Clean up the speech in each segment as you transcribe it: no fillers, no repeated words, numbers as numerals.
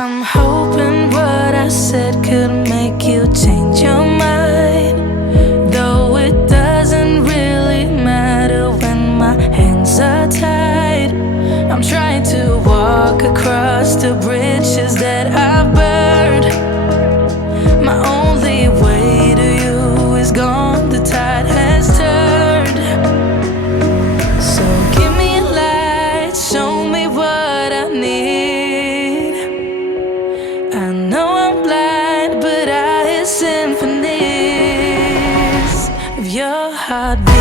I'm hoping what I said could make you change your mind, though it doesn't really matter when my hands are tied. I'm trying to walk across the bridges that I've burned. My only way to you is gone, the tide has turned. So give me a light, show me what I need. I know I'm blind, but I hear symphonies of your heartbeat.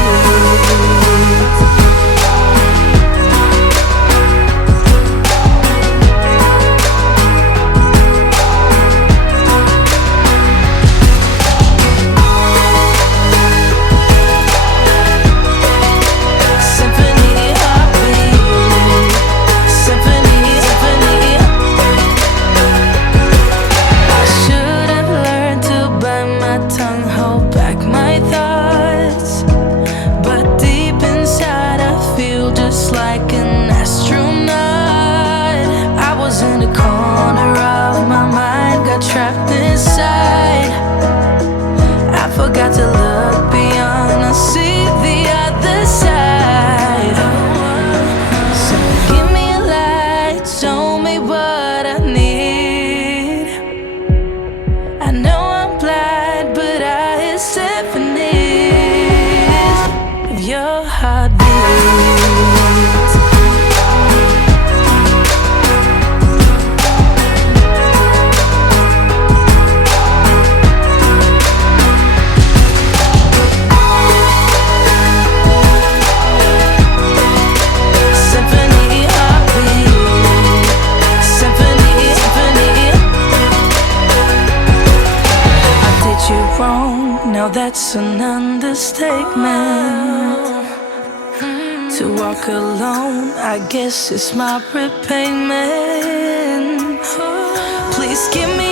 Like an astronaut, I was in the corner of my mind, got trapped inside. I forgot to look beyond, I see the other side. So give me a light, show me what I need. I know I'm blind, but I hear symphonies of your heartbeat. Now that's an understatement. To walk alone, I guess it's my repayment. Please give me